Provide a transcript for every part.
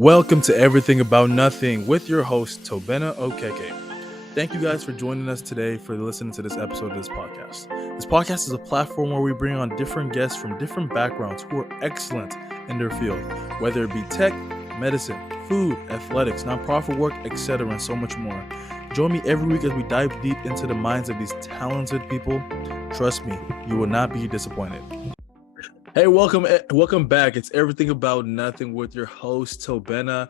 Welcome to Everything About Nothing with your host, Tobena Okeke. Thank you guys for joining us today for listening to this episode of this podcast. This podcast is a platform where we bring on different guests from different backgrounds who are excellent in their field, whether it be tech, medicine, food, athletics, nonprofit work, etc., and so much more. Join me every week as we dive deep into the minds of these talented people. Trust me, you will not be disappointed. Hey, welcome back. It's Everything About Nothing with your host, Tobena.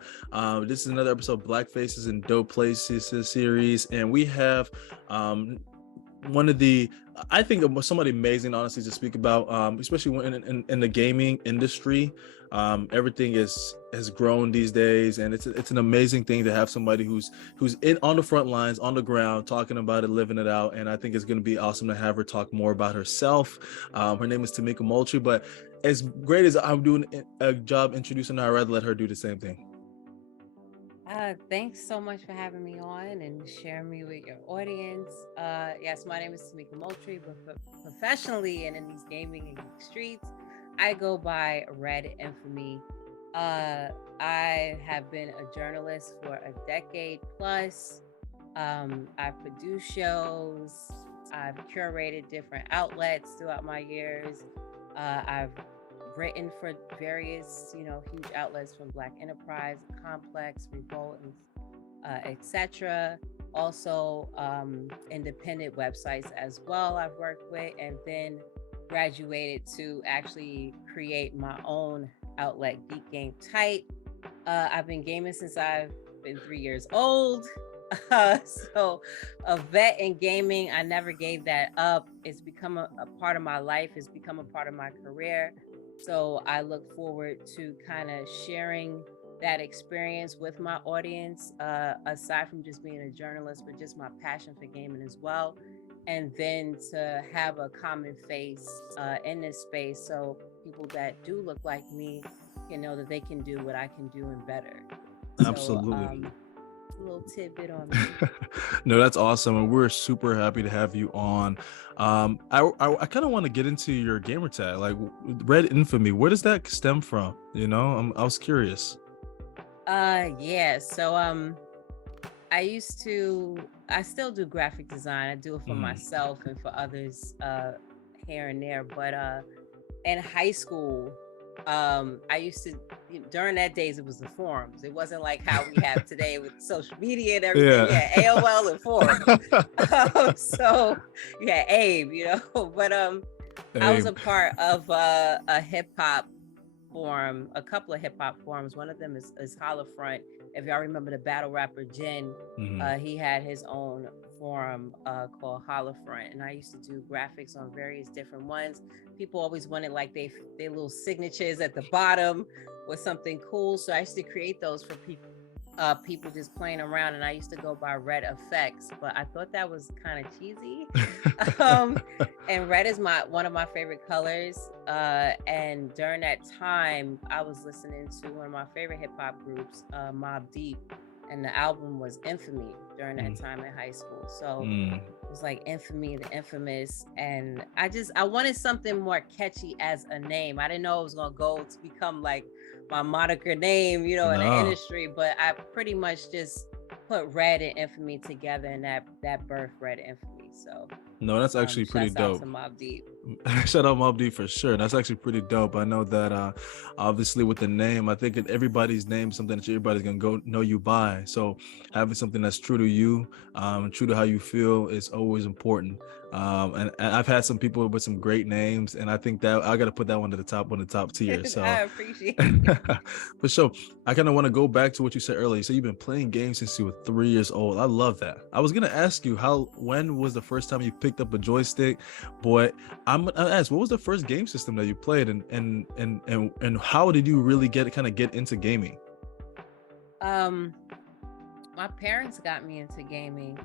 This is another episode of Black Faces in Dope Places series, and we have one of the, I think, somebody amazing, honestly, to speak about, especially in the gaming industry. Everything has grown these days, and it's an amazing thing to have somebody who's on the front lines, on the ground, talking about it, living it out. And I think it's going to be awesome to have her talk more about herself. Her name is Tamika Moultrie, but as great as I'm doing a job introducing her, I'd rather let her do the same thing. Thanks so much for having me on and sharing me with your audience. Yes, my name is Tamika Moultrie, but professionally and in these gaming and geek streets, I go by REDinFamy. I have been a journalist for a decade plus. I've produced shows. I've curated different outlets throughout my years. I've written for various, huge outlets from Black Enterprise, Complex, Revolt, etc. Also, independent websites as well I've worked with, and then graduated to actually create my own outlet, GEEK Game TYTE. I've been gaming since I've been 3 years old. So a vet in gaming, I never gave that up. It's become a part of my life. It's become a part of my career. So I look forward to kind of sharing that experience with my audience, aside from just being a journalist, but just my passion for gaming as well. And then to have a common face in this space so people that do look like me can know that they can do what I can do and better. Absolutely. So, a little tidbit on me. No, that's awesome, and we're super happy to have you on. I kind of want to get into your gamer tag, like REDinFamy. Where does that stem from? I was curious. Yeah. So I still do graphic design. I do it for myself and for others here and there. But in high school, I used to, during that days, it was the forums. It wasn't like how we have today with social media and everything. Yeah. We had AOL and forums. So you had Abe, but I was a part of a hip hop forum, a couple of hip hop forums. One of them is Holofront. If y'all remember the battle rapper Jen, he had his own forum called Holofront, and I used to do graphics on various different ones. People always wanted like their little signatures at the bottom with something cool, so I used to create those for people just playing around, and I used to go by Red Effects, but I thought that was kind of cheesy. And red is one of my favorite colors. And during that time, I was listening to one of my favorite hip hop groups, Mobb Deep, and the album was Infamy during that time in high school. So it was like Infamy, the Infamous, and I wanted something more catchy as a name. I didn't know it was gonna go to become like my moniker name, in the industry, but I pretty much just put Red and Infamy together, and that birthed REDinFamy. So no, that's actually pretty dope. Shout out to Mobb Deep. Shout out Mobb Deep for sure. That's actually pretty dope. I know that obviously with the name, I think everybody's name is something that everybody's gonna go know you by. So having something that's true to you, true to how you feel, is always important. And I've had some people with some great names, and I think that I got to put that one to the top tier. So I appreciate it. But so I kind of want to go back to what you said earlier. So you've been playing games since you were 3 years old. I love that. I was gonna ask you when was the first time you picked up a joystick, but I'm gonna ask, what was the first game system that you played, and how did you really get into gaming? My parents got me into gaming,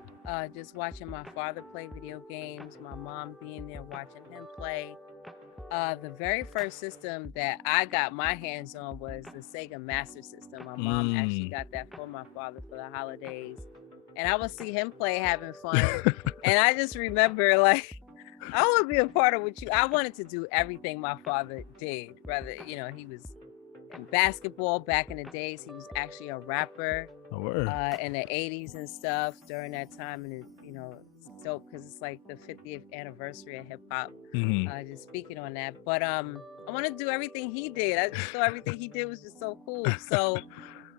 just watching my father play video games, my mom being there watching him play. The very first system that I got my hands on was the Sega Master System. My mom actually got that for my father for the holidays, and I would see him play, having fun. And I just remember, like, I want to be a part of what I wanted to do everything my father did, whether, he was basketball back in the days. He was actually a rapper in the 80s and stuff during that time. And, it's dope because it's like the 50th anniversary of hip hop. Just speaking on that. But I want to do everything he did. I just thought everything he did was just so cool. So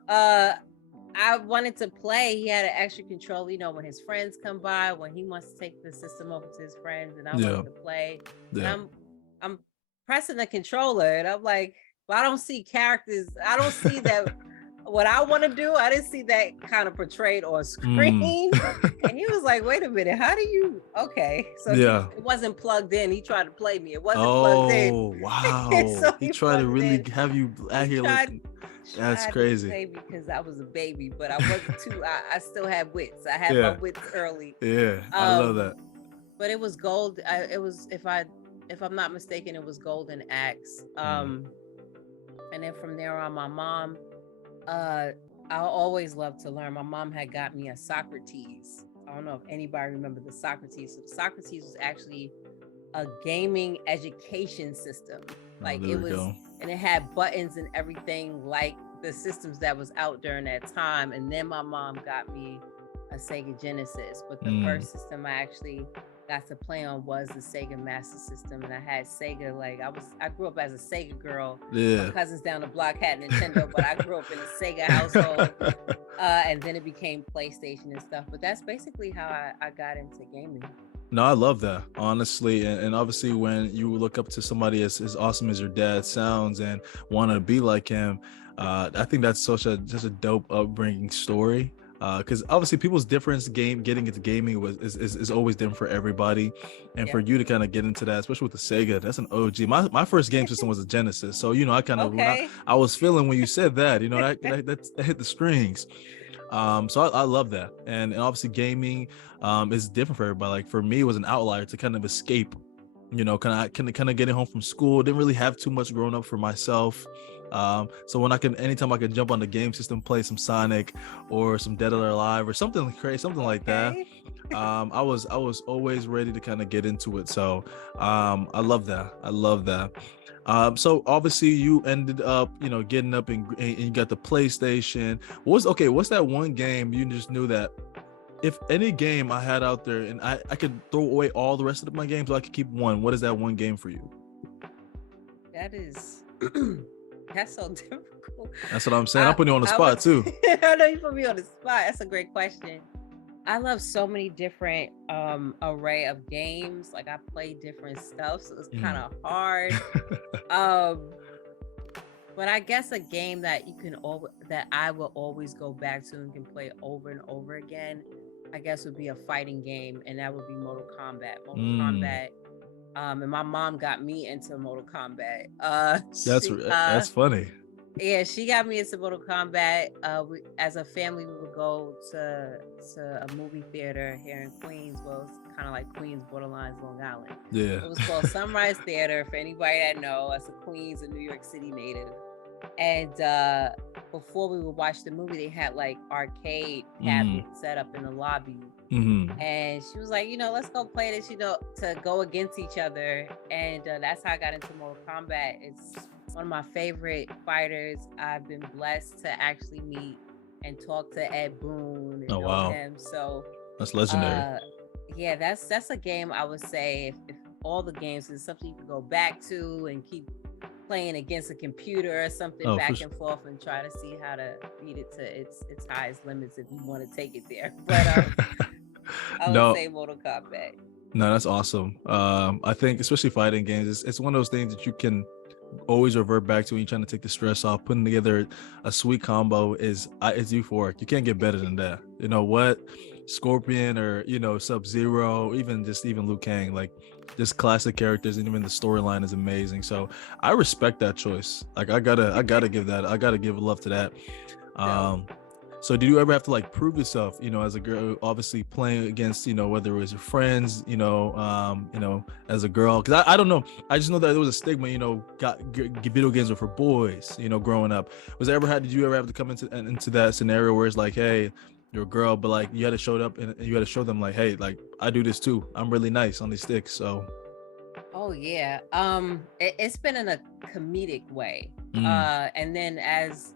I wanted to play. He had an extra controller, when his friends come by, when he wants to take the system over to his friends, and I wanted to play. And I'm pressing the controller, and I'm like, well, I don't see characters. I don't see that. What I want to do, I didn't see that kind of portrayed on screen. And he was like, wait a minute, how do you? Okay, so it wasn't plugged in. He tried to play me. It wasn't plugged in. Oh, wow. So he tried to really have you out here looking. That's crazy. Maybe because I was a baby, but I wasn't too. I still had wits. I had my wits early. Yeah, I love that. But it was gold. It was, if I'm not mistaken, it was Golden Axe. And then from there on, my mom. I always loved to learn. My mom had got me a Socrates. I don't know if anybody remember the Socrates. So the Socrates was actually a gaming education system. Like it was, and it had buttons and everything like the systems that was out during that time. And then my mom got me a Sega Genesis. But the first system I actually got to play on was the Sega Master System, and I had Sega. Like I grew up as a Sega girl. My cousins down the block had Nintendo, but I grew up in a Sega household. And then it became PlayStation and stuff. But that's basically how I got into gaming. No, I love that, honestly. And obviously when you look up to somebody as awesome as your dad sounds and want to be like him, I think that's just a dope upbringing story. Because obviously people's difference getting into gaming is always different for everybody, and for you to kind of get into that, especially with the Sega, that's an OG. My first game system was a Genesis, so I kind of I was feeling when you said that, that hit the strings. So I love that, and obviously gaming is different for everybody. Like for me, it was an outlier to kind of escape, kind of getting home from school. Didn't really have too much growing up for myself. So anytime I could jump on the game system, play some Sonic or some Dead or Alive or something crazy, something like that. I was always ready to kind of get into it. So I love that. So obviously you ended up, getting up and you got the PlayStation. What's that one game you just knew that if any game I had out there and I could throw away all the rest of my games, so I could keep one? What is that one game for you? That is that's so difficult. That's what I'm saying. I'm putting you on the spot too. I know you put me on the spot. That's a great question. I love so many different array of games. Like I play different stuff, so it's kind of hard. But I guess a game that that I will always go back to and can play over and over again, I guess would be a fighting game, and that would be Mortal Kombat. And my mom got me into Mortal Kombat. That's funny. Yeah, she got me into Mortal Kombat. As a family, we would go to a movie theater here in Queens. Well, it's kind of like Queens, borderlines, Long Island. Yeah. It was called Sunrise Theater. For anybody that knows, that's a Queens and New York City native. And before we would watch the movie, they had like arcade cabinets set up in the lobby. And she was like, let's go play this, to go against each other. And that's how I got into Mortal Kombat. It's one of my favorite fighters. I've been blessed to actually meet and talk to Ed Boon and know him. So that's legendary. Yeah, that's a game I would say if all the games is something you can go back to and keep playing against a computer or something back and forth and try to see how to beat it to its highest limits if you want to take it there. But I would say Mortal Kombat. No, that's awesome. I think especially fighting games, it's one of those things that you can always revert back to when you're trying to take the stress off. Putting together a sweet combo is euphoric. You can't get better than that. You know what? Scorpion or Sub-Zero, even Liu Kang, like just classic characters, and even the storyline is amazing. So I respect that choice. Like I gotta give love to that. So did you ever have to like prove yourself, as a girl, obviously playing against, whether it was your friends, as a girl? Because I don't know. I just know that there was a stigma, video games were for boys, growing up. Did you ever have to come into that scenario where it's like, hey, you're a girl, but like you had to show up and you had to show them like, hey, like I do this too. I'm really nice on these sticks. So. Oh yeah. It's been in a comedic way. And then as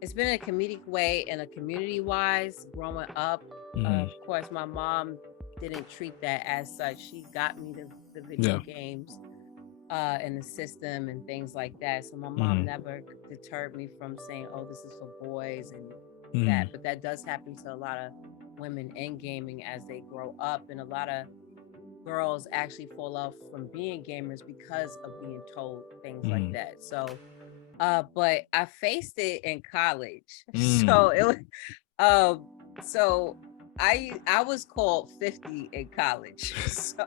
it's been in a comedic way and a community wise growing up, of course, my mom didn't treat that as such. She got me the video games and the system and things like that. So my mom never deterred me from saying, oh, this is for boys and that. But that does happen to a lot of women in gaming as they grow up, and a lot of girls actually fall off from being gamers because of being told things like that. So but I faced it in college. So it was so I was called 50 in college. So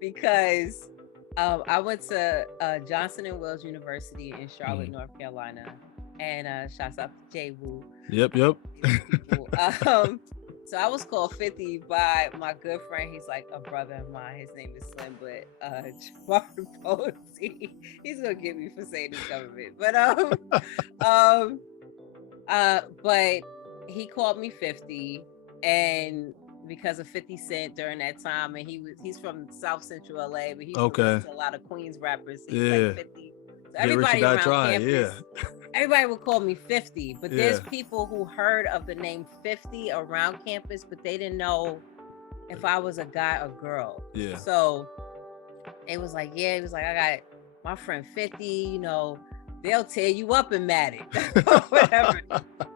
because I went to Johnson and Wales University in Charlotte, North Carolina, and shouts out to Jay Wu. Yep. So I was called 50 by my good friend. He's like a brother of mine. His name is Slim, but Jabari Posey. He's gonna get me for saying this government. But he called me 50, and because of 50 Cent during that time, and he's from South Central LA, but he's to a lot of Queens rappers. So he's like 50. So everybody around campus, everybody would call me 50, but there's people who heard of the name 50 around campus, but they didn't know if I was a guy or girl. So it was like, I got my friend 50, you know, they'll tear you up in Madden or whatever.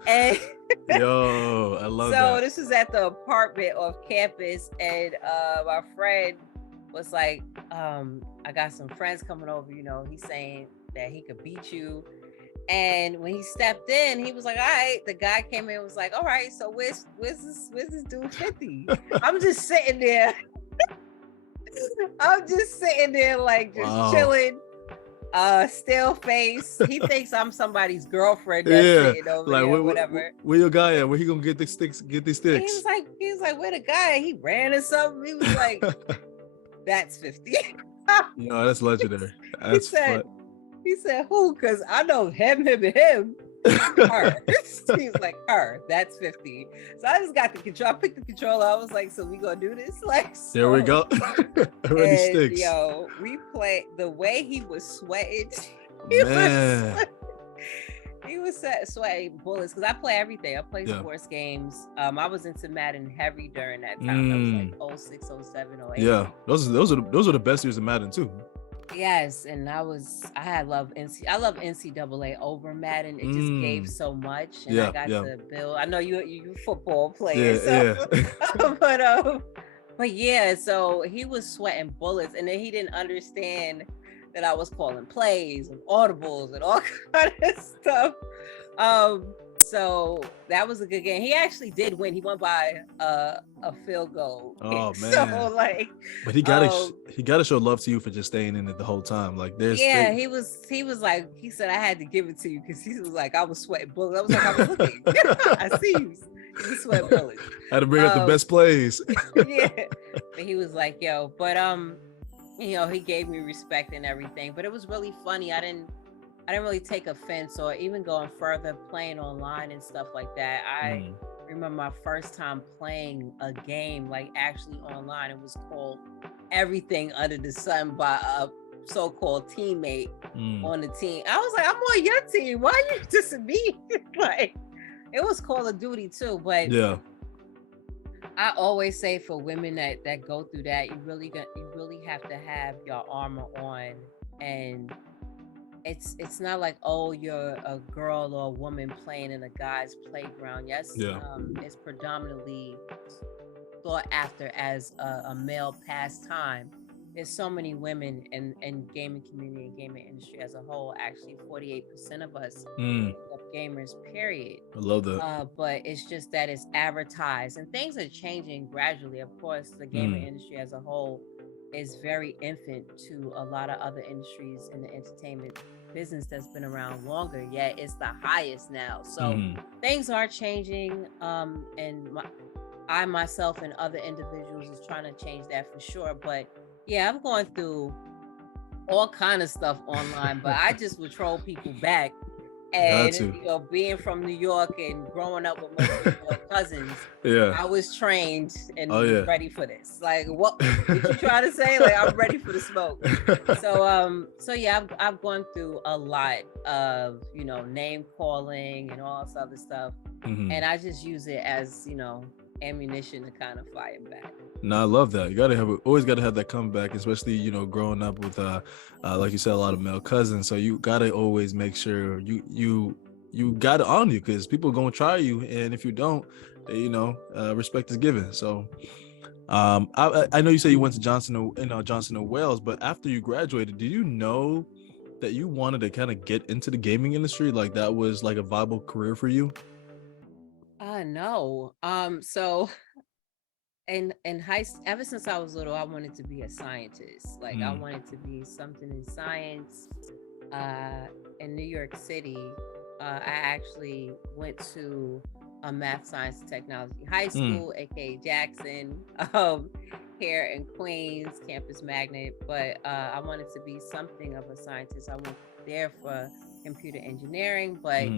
And yo, I love that. So this was at the apartment off campus, and my friend was like, I got some friends coming over, you know, he's saying that he could beat you. And when he stepped in, he was like, all right. The guy came in and was like, all right, so where's this dude 50? I'm just sitting there. I'm just sitting there like just chilling. Still face. He thinks I'm somebody's girlfriend that's sitting over like, there, whatever. Where your guy at? Where he gonna get these sticks? He was like, where the guy? He ran or something. He was like, that's 50. Yo, that's legendary. He said, who? Because I know him, and him. Her. He's like, her. That's 50. So I just got the control. I picked the controller. I was like, so we gonna do this? Like, so. There we go. Already sticks. Yo, we played. The way he was sweating. He was sweating bullets, because I play everything. I play sports games. I was into Madden heavy during that time. That was like 06, 07, 08. Yeah, those are the best years of Madden too. Yes, and I love NCAA over Madden. It just gave so much, and I got to build. I know you're a football player, but yeah. So he was sweating bullets, and then he didn't understand that I was calling plays and audibles and all kind of stuff. So that was a good game. He actually did win. He won by a field goal. Oh man! So like, but he gotta show love to you for just staying in it the whole time. Like he was like, he said I had to give it to you because he was like, I was sweating bullets. I was like, I was looking. I see you. You was sweating bullets. I had to bring up the best plays. Yeah, but he was like, yo, but you know, he gave me respect and everything. But it was really funny. I didn't really take offense, or even going further, playing online and stuff like that. I remember my first time playing a game, like actually online. It was called Everything Under the Sun by a so-called teammate on the team. I was like, I'm on your team. Why are you dissing me? Like, it was Call of Duty too, but yeah. I always say for women that go through that, you really have to have your armor on, and it's not like, oh, you're a girl or a woman playing in a guy's playground. Yes, it's predominantly thought after as a male pastime. There's so many women in gaming community and gaming industry as a whole. Actually, 48% of us are gamers, period. I love that. But it's just that it's advertised, and things are changing gradually. Of course, the gaming industry as a whole is very infant to a lot of other industries in the entertainment business that's been around longer, yet it's the highest now. So things are changing, and I myself and other individuals is trying to change that for sure. But yeah, I'm going through all kind of stuff online, but I just would troll people back. And you know, being from New York and growing up with most New York cousins, Yeah. I was trained and Oh, was yeah. ready for this. Like, what you trying to say? Like, I'm ready for the smoke. So yeah, I've gone through a lot of, you know, name calling and all this other stuff, and I just use it as, you know, ammunition to kind of fire back. No, I love that. You always gotta have that comeback, especially, you know, growing up with like you said, a lot of male cousins. So you gotta always make sure you got it on you, because people are gonna try you, and if you don't, you know, respect is given. So I know you say you went to Johnson and Wales, but after you graduated, did you know that you wanted to kind of get into the gaming industry? Like that was like a viable career for you? No. So in ever since I was little, I wanted to be a scientist. Like I wanted to be something in science. In New York City, I actually went to a math, science, and technology high school, aka Jackson, here in Queens, campus magnet. But I wanted to be something of a scientist. I went there for computer engineering, but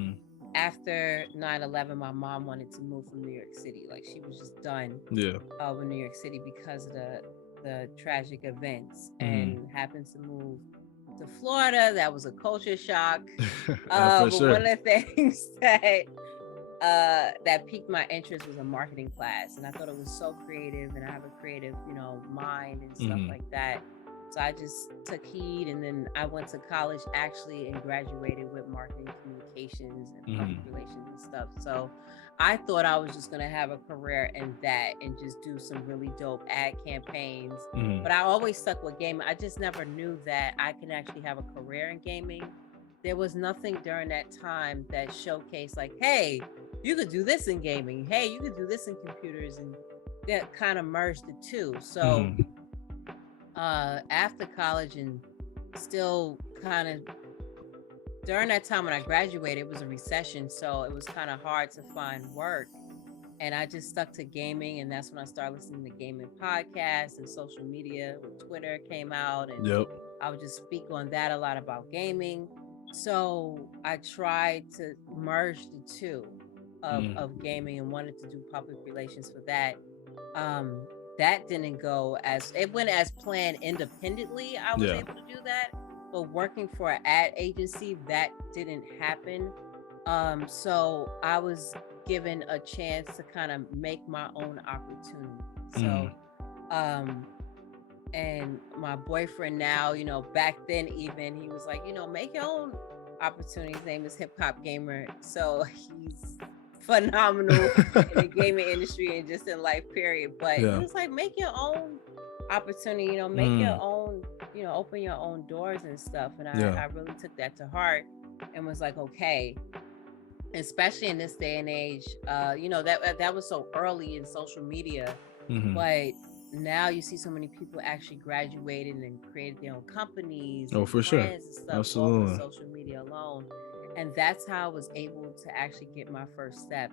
after 9/11, my mom wanted to move from New York City. Like she was just done with New York City because of the tragic events, and happened to move to Florida. That was a culture shock. But one of the things that piqued my interest was a marketing class, and I thought it was so creative, and I have a creative, you know, mind and stuff like that. So I just took heed, and then I went to college actually and graduated with marketing communications and public relations and stuff. So I thought I was just gonna have a career in that and just do some really dope ad campaigns. But I always stuck with gaming. I just never knew that I can actually have a career in gaming. There was nothing during that time that showcased like, hey, you could do this in gaming. Hey, you could do this in computers, and that kind of merged the two. So after college, and still kind of during that time when I graduated, it was a recession, so it was kind of hard to find work, and I just stuck to gaming, and that's when I started listening to gaming podcasts and social media when Twitter came out, and I would just speak on that a lot about gaming. So I tried to merge the two of gaming and wanted to do public relations for that. That didn't go as it went as planned independently. I was able to do that, but working for an ad agency, that didn't happen. So I was given a chance to kind of make my own opportunity. So, and my boyfriend now, you know, back then even, he was like, you know, make your own opportunity. His name is Hip Hop Gamer. So he's phenomenal in the gaming industry and just in life, period. But it was like, make your own opportunity, you know, make your own, you know, open your own doors and stuff. And I really took that to heart and was like, okay, especially in this day and age, you know, that was so early in social media, but now you see so many people actually graduated and created their own companies and for sure, and stuff off of social media alone. And that's how I was able to actually get my first step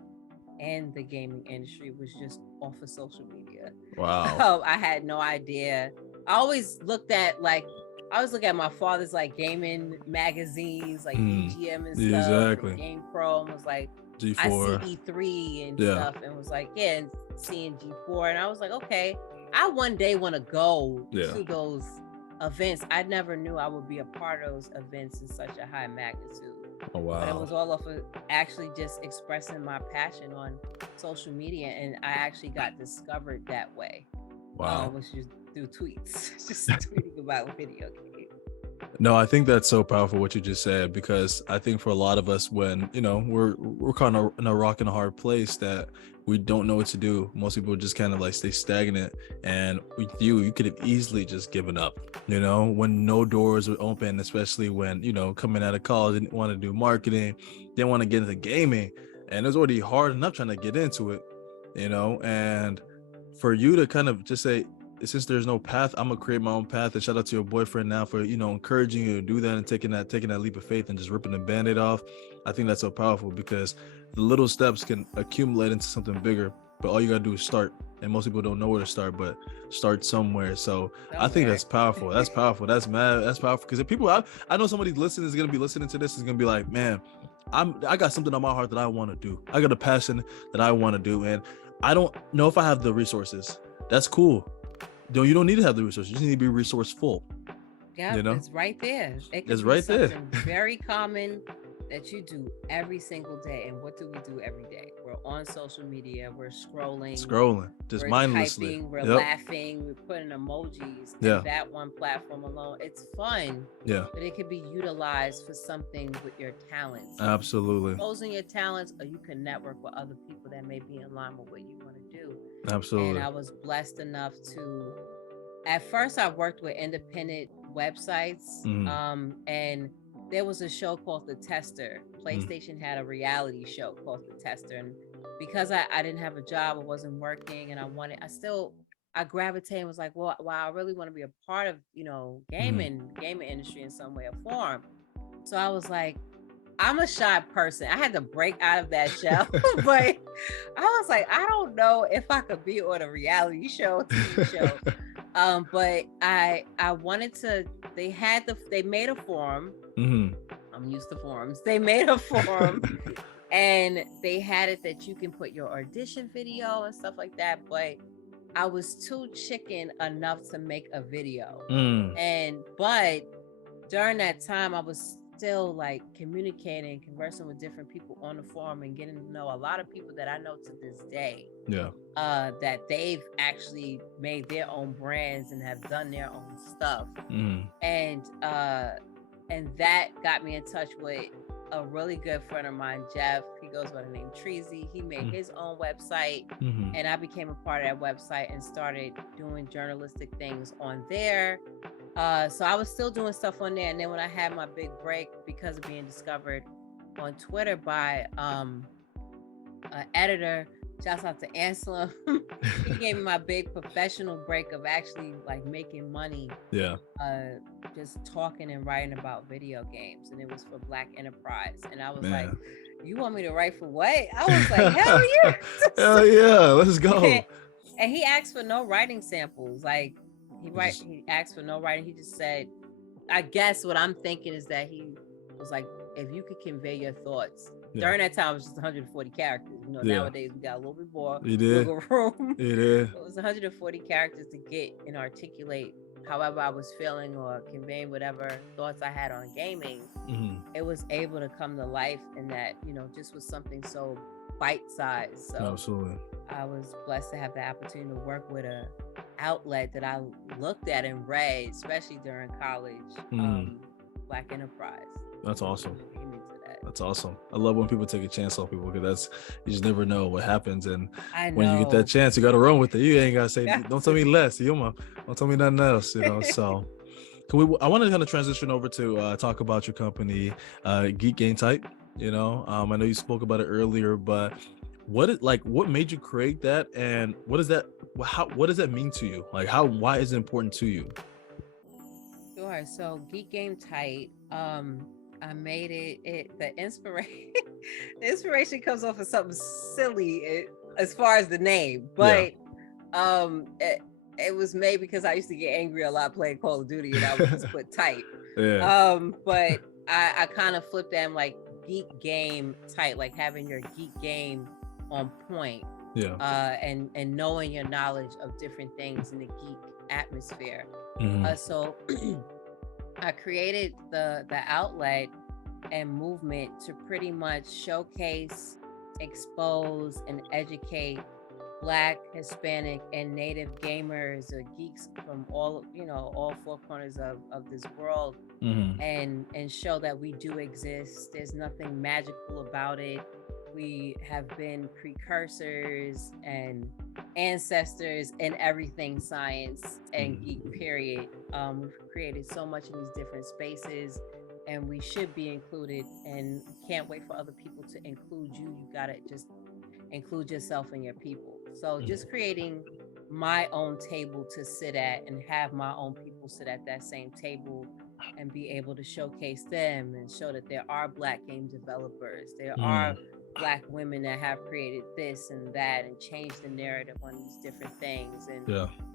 in the gaming industry, was just off of social media. Wow. I had no idea. I always looked at like, I always look at my father's like gaming magazines, like BGM and stuff, and Game Pro, and was like, G4. I see E3 and stuff, and was like, and seeing G4, and I was like, okay, I one day want to go to those events. I never knew I would be a part of those events in such a high magnitude. Oh, wow. But it was all off of actually just expressing my passion on social media, and I actually got discovered that way. Wow. Which is through tweets, just tweeting about video games. No, I think that's so powerful what you just said, because I think for a lot of us, when, you know, we're kind of in a rock and a hard place that we don't know what to do. Most people just kind of like stay stagnant, and with you could have easily just given up, you know, when no doors were open, especially when, you know, coming out of college, didn't want to do marketing, didn't want to get into gaming, and it was already hard enough trying to get into it, you know. And for you to kind of just say, since there's no path, I'm gonna create my own path. And shout out to your boyfriend now for, you know, encouraging you to do that and taking that leap of faith and just ripping the band-aid off. I think that's so powerful, because the little steps can accumulate into something bigger, but all you gotta do is start. And most people don't know where to start, but start somewhere. So I think that's powerful. That's powerful. That's mad. That's powerful. Because if people, I know somebody listening is gonna be listening to this, is gonna be like, man, I got something on my heart that I want to do. I got a passion that I want to do, and I don't know if I have the resources. That's cool. You don't need to have the resources. You just need to be resourceful. Yeah, You know, it's right there. It it's could be right there. something very common that you do every single day. And what do we do every day? We're on social media, we're Scrolling, just we're mindlessly. typing, we're Yep. laughing, we're putting emojis. Yeah. And that one platform alone, it's fun. Yeah. But it could be utilized for something with your talents. Absolutely. Exposing your talents, or you can network with other people that may be in line with what you want to do. Absolutely. And I was blessed enough to, at first I worked with independent websites, and there was a show called The Tester. PlayStation had a reality show called The Tester, and because I didn't have a job, I wasn't working, and I gravitated and was like, well, wow, I really want to be a part of, gaming industry in some way or form. So I was like, I'm a shy person. I had to break out of that shell, but I was like, I don't know if I could be on a reality show, TV show. But I wanted to. They made a forum. I'm used to forums. They made a forum, and they had it that you can put your audition video and stuff like that. But I was too chicken enough to make a video, but during that time, I was still like communicating, conversing with different people on the forum, and getting to know a lot of people that I know to this day. Yeah. That they've actually made their own brands and have done their own stuff. And that got me in touch with a really good friend of mine, Jeff. He goes by the name Treasy. He made his own website, and I became a part of that website and started doing journalistic things on there. So I was still doing stuff on there, and then when I had my big break because of being discovered on Twitter by an editor, shouts out to Anselm, he gave me my big professional break of actually like making money. Yeah. Just talking and writing about video games, and it was for Black Enterprise, and I was like, "You want me to write for what?" I was like, "Hell yeah, hell yeah, let's go." And he asked for no writing samples. Like he asked for no writing. He just said, I guess what I'm thinking is that he was like, if you could convey your thoughts. During that time, it was just 140 characters. Nowadays we got a little bit more wiggle room. It was 140 characters to get and articulate however I was feeling or conveying whatever thoughts I had on gaming. It was able to come to life, and that, just was something so bite-sized. So absolutely, I was blessed to have the opportunity to work with a outlet that I looked at and read, especially during college. Black Enterprise. That's awesome. That's awesome. I love when people take a chance on people, because you just never know what happens. And when you get that chance, you got to run with it. You ain't got to say, don't tell me less. Don't tell me nothing else, So I want to kind of transition over to talk about your company, GEEK Game TYTE. I know you spoke about it earlier, but what made you create that, and what does that mean to you? Like, why is it important to you? Sure. So GEEK Game TYTE, I made it the inspiration comes off of something silly as far as the name, but it was made because I used to get angry a lot playing Call of Duty, and I would just put TYTE. But I kind of flipped that, like GEEK Game TYTE, like having your geek game on point, and knowing your knowledge of different things in the geek atmosphere. So I created the outlet and movement to pretty much showcase, expose, and educate Black, Hispanic, and Native gamers or geeks from all four corners of this world, and show that we do exist. There's nothing magical about it. We have been precursors and ancestors in everything science and geek, period. We've created so much in these different spaces, and we should be included, and can't wait for other people to include you. You gotta just include yourself and your people. So just creating my own table to sit at, and have my own people sit at that same table, and be able to showcase them and show that there are Black game developers, there are Black women that have created this and that and changed the narrative on these different things. And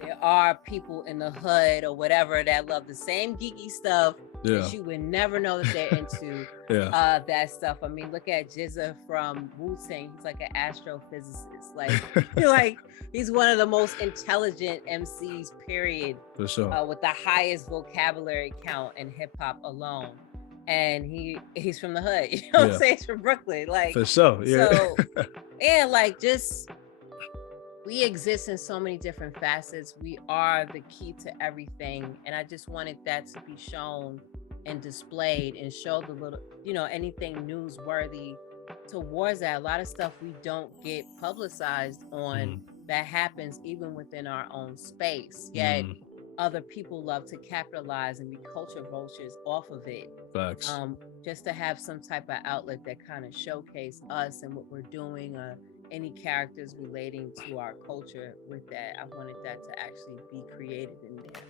there are people in the hood or whatever that love the same geeky stuff that you would never know that they're into that stuff. I mean, look at Jizza from Wu-Tang. He's like an astrophysicist. Like he's one of the most intelligent MCs, period. For sure. With the highest vocabulary count in hip hop alone. And he's from the hood, you know what I'm saying? He's from Brooklyn, like, for sure. Yeah. So like, just we exist in so many different facets. We are the key to everything, and I just wanted that to be shown and displayed and show the little, anything newsworthy towards that. A lot of stuff we don't get publicized on that happens even within our own space. Yet other people love to capitalize and be culture vultures off of it. Facts. Just to have some type of outlet that kind of showcase us and what we're doing, any characters relating to our culture with that. I wanted that to actually be created in there.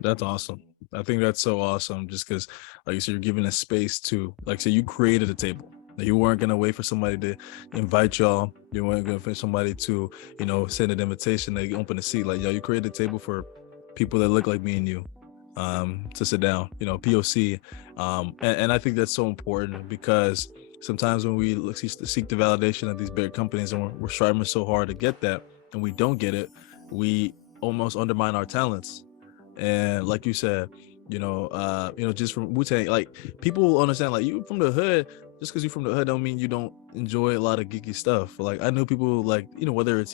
That's awesome. I think that's so awesome, just because, like you said, you're giving a space to, like, say you created a table. You weren't going to wait for somebody to invite y'all. You weren't going to for somebody to, send an invitation to open a seat. Like, you created a table for people that look like me and you to sit down, POC. And I think that's so important, because sometimes when we seek the validation of these big companies and we're striving so hard to get that and we don't get it, we almost undermine our talents. And like you said, just from Wu-Tang, like, people understand, like, you from the hood, just because you're from the hood don't mean you don't enjoy a lot of geeky stuff. Like, I know people, like, whether it's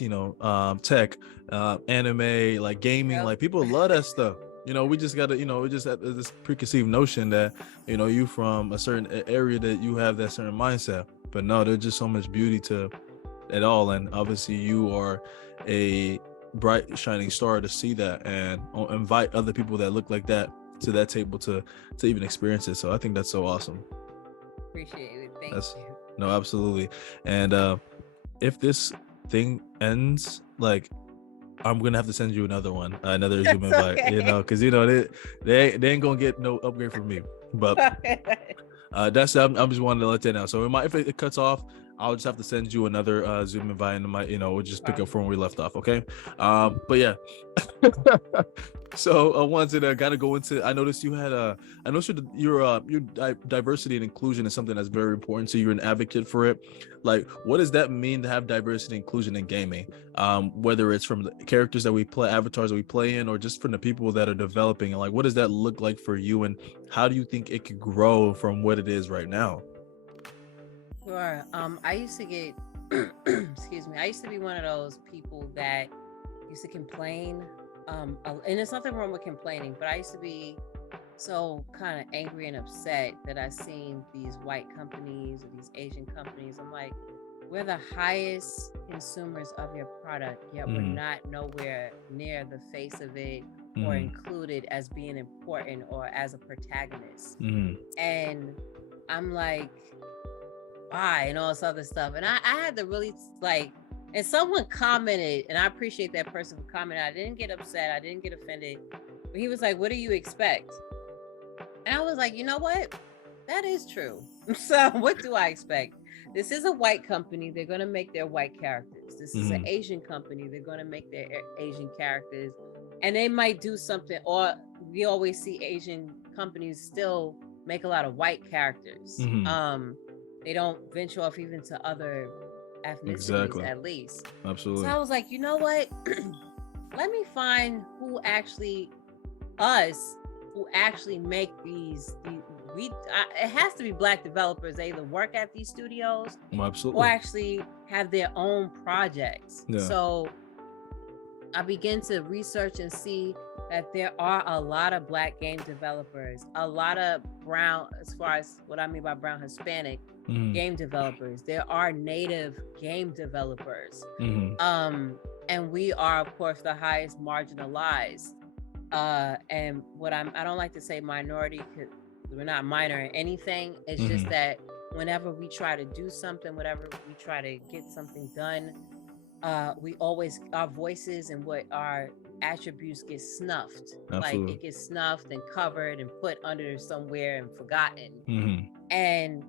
tech, anime, like gaming, like, people love that stuff. We just gotta, we just have this preconceived notion that you from a certain area that you have that certain mindset. But no, there's just so much beauty to it all, and obviously you are a bright shining star to see that and invite other people that look like that to that table to even experience it. So I think that's so awesome. Appreciate it. Thank you. No, absolutely. And if this thing ends, like, I'm gonna have to send you another Zoom invite, okay. Because they ain't gonna get no upgrade from me. But I'm just wanting to let that out. So if it cuts off, I'll just have to send you another Zoom invite, and we'll just pick up from where we left off. Okay. But yeah. So I wanted to kind of go into. I noticed you had I noticed your diversity and inclusion is something that's very important. So you're an advocate for it. Like, what does that mean to have diversity and inclusion in gaming? Whether it's from the characters that we play, avatars that we play in, or just from the people that are developing. And like, what does that look like for you? And how do you think it could grow from what it is right now? Sure. I used to get, excuse me. I used to be one of those people that used to complain. And there's nothing wrong with complaining, but I used to be so kind of angry and upset that I seen these white companies or these Asian companies. I'm like, we're the highest consumers of your product, yet we're not nowhere near the face of it or included as being important or as a protagonist. And I'm like, why? And all this other stuff. And I had to really, like, and someone commented, and I appreciate that person for commenting. I didn't get upset. I didn't get offended. But he was like, what do you expect? And I was like, you know what? That is true. So what do I expect? This is a white company. They're going to make their white characters. This is an Asian company. They're going to make their Asian characters. And they might do something, or we always see Asian companies still make a lot of white characters. They don't venture off even to other ethnicities, at least. Absolutely. So I was like, you know what? Let me find who actually make these it has to be Black developers. They either work at these studios or actually have their own projects. So I begin to research and see that there are a lot of Black game developers, a lot of brown, as far as what I mean by brown, Hispanic game developers. There are native game developers. And we are, of course, the highest marginalized. And I don't like to say minority, because we're not minor in anything. It's just that whenever we try to do something, whenever we try to get something done, we always, our voices and what our attributes get snuffed. Like, it gets snuffed and covered and put under somewhere and forgotten. And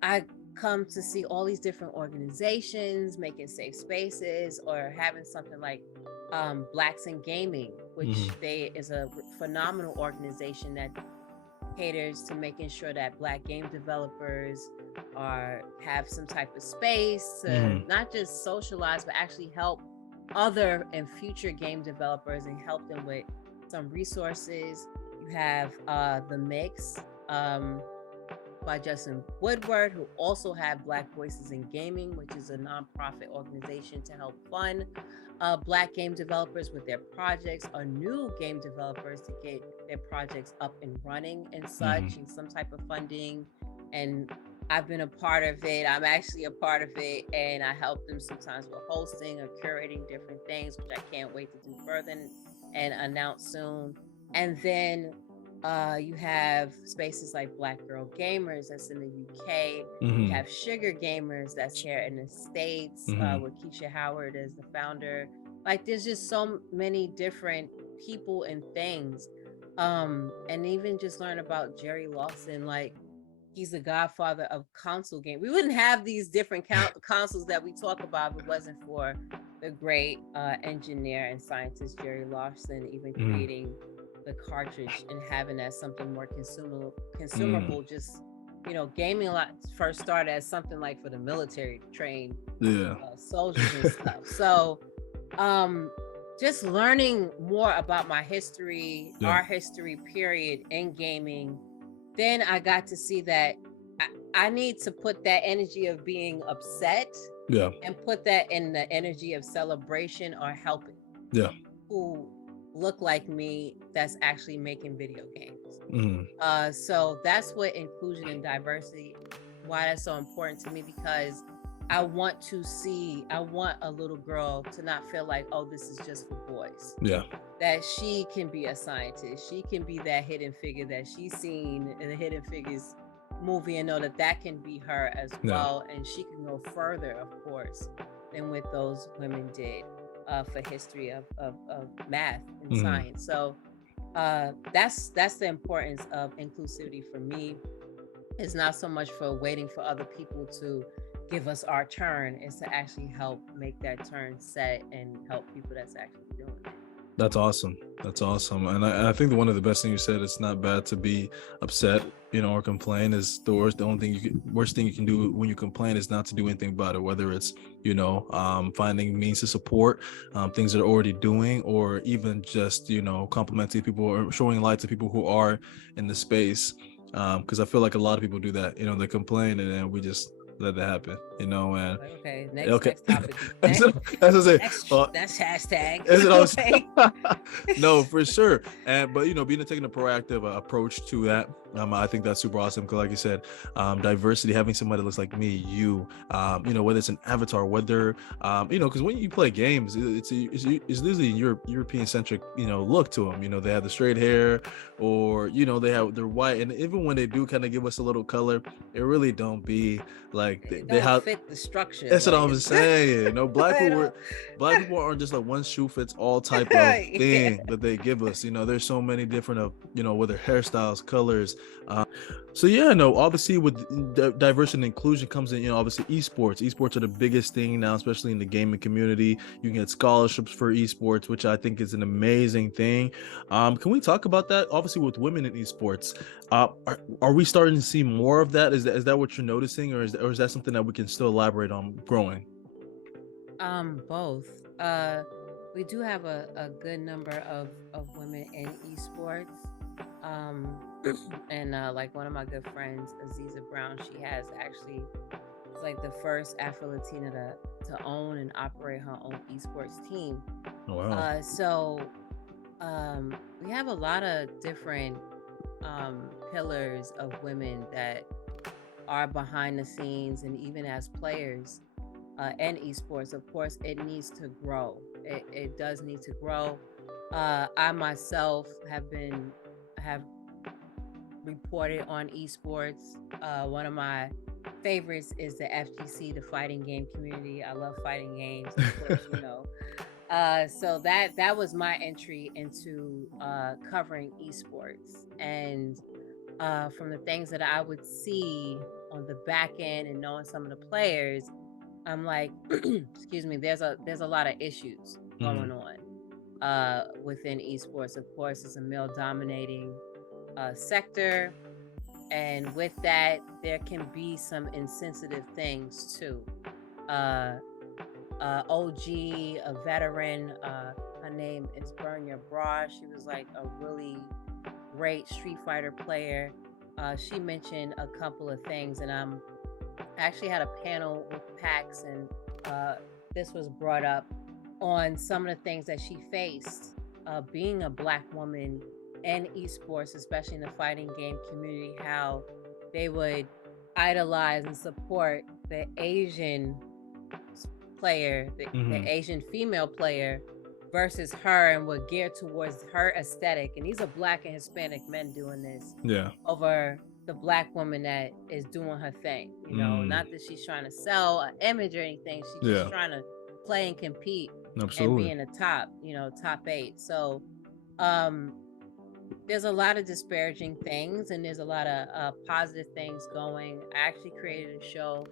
I come to see all these different organizations making safe spaces, or having something like Blacks in Gaming, which they is a phenomenal organization that caters to making sure that Black game developers have some type of space to not just socialize, but actually help other and future game developers and help them with some resources. You have The Mix by Justin Woodward, who also have Black Voices in Gaming, which is a nonprofit organization to help fund Black game developers with their projects, or new game developers to get their projects up and running and such, and some type of funding. And I've been a part of it. I'm actually a part of it, and I help them sometimes with hosting or curating different things, which I can't wait to do further and announce soon. And then you have spaces like Black Girl Gamers, that's in the UK. You have Sugar Gamers, that's here in the States, with Keisha Howard as the founder. Like, there's just so many different people and things. And even just learn about Jerry Lawson, like, he's the godfather of console game. We wouldn't have these different consoles that we talk about if it wasn't for the great engineer and scientist Jerry Lawson, even creating the cartridge and having that something more consumable. Just, you know, gaming a lot first started as something like for the military to train soldiers and stuff. So just learning more about my history, our history period in gaming. Then I got to see that I need to put that energy of being upset and put that in the energy of celebration or helping who look like me that's actually making video games. So that's what inclusion and diversity, why that's so important to me, because I want a little girl to not feel like, oh, this is just for boys. That she can be a scientist. She can be that hidden figure that she's seen in the Hidden Figures movie, and know that that can be her as well. And she can go further, of course, than what those women did for history of math and science. So that's the importance of inclusivity for me. It's not so much for waiting for other people to give us our turn, is to actually help make that turn set and help people that's actually doing it. That's awesome. And I think that one of the best things you said, it's not bad to be upset, you know, or complain. Is the worst thing you can do when you complain is not to do anything about it, whether it's, you know, finding means to support things that are already doing, or even just, you know, complimenting people or showing light to people who are in the space. Because I feel like a lot of people do that, you know, they complain and then we just let that happen, you know. And next topic. That's hashtag. No, for sure. But you know, taking a proactive approach to that, I think that's super awesome. Because like you said, diversity, having somebody that looks like me, you know, whether it's an avatar, whether you know, because when you play games, it's literally European centric, you know, look to them. You know, they have the straight hair, or you know, they're white, and even when they do kind of give us a little color, it really don't be like they don't fit the structure. That's what I'm saying. You know, black people aren't just like one shoe fits all type of thing that they give us. You know, there's so many different you know, whether hairstyles, colors. So yeah, no, obviously with diversity and inclusion comes in, you know, obviously esports are the biggest thing now, especially in the gaming community. You can get scholarships for esports, which I think is an amazing thing. Can we talk about that? Obviously with women in esports, are we starting to see more of that? Is that what you're noticing, or is that something that we can still elaborate on growing? Both. We do have a good number of women in esports. And like one of my good friends, Aziza Brown, she has actually, it's like the first Afro-Latina to own and operate her own esports team. Oh, wow. So we have a lot of different pillars of women that are behind the scenes, and even as players and esports. Of course, it needs to grow. It does need to grow. I myself have reported on esports. One of my favorites is the FGC, the fighting game community. I love fighting games, of course, you know. So that was my entry into covering esports. And from the things that I would see on the back end and knowing some of the players, I'm like, excuse me, there's a lot of issues going on within esports. Of course, it's a male dominating sector, and with that, there can be some insensitive things too. OG, a veteran, her name is Burn Your Bra. She was like a really great Street Fighter player. She mentioned a couple of things, and I actually had a panel with PAX, and this was brought up on some of the things that she faced being a Black woman in esports, especially in the fighting game community, how they would idolize and support the Asian player, the Asian female player, versus her, and were geared towards her aesthetic. And these are Black and Hispanic men doing this over the Black woman that is doing her thing. You know, not that she's trying to sell an image or anything. She's just trying to play and compete and be in the top, top 8. So there's a lot of disparaging things, and there's a lot of positive things going. I actually created a show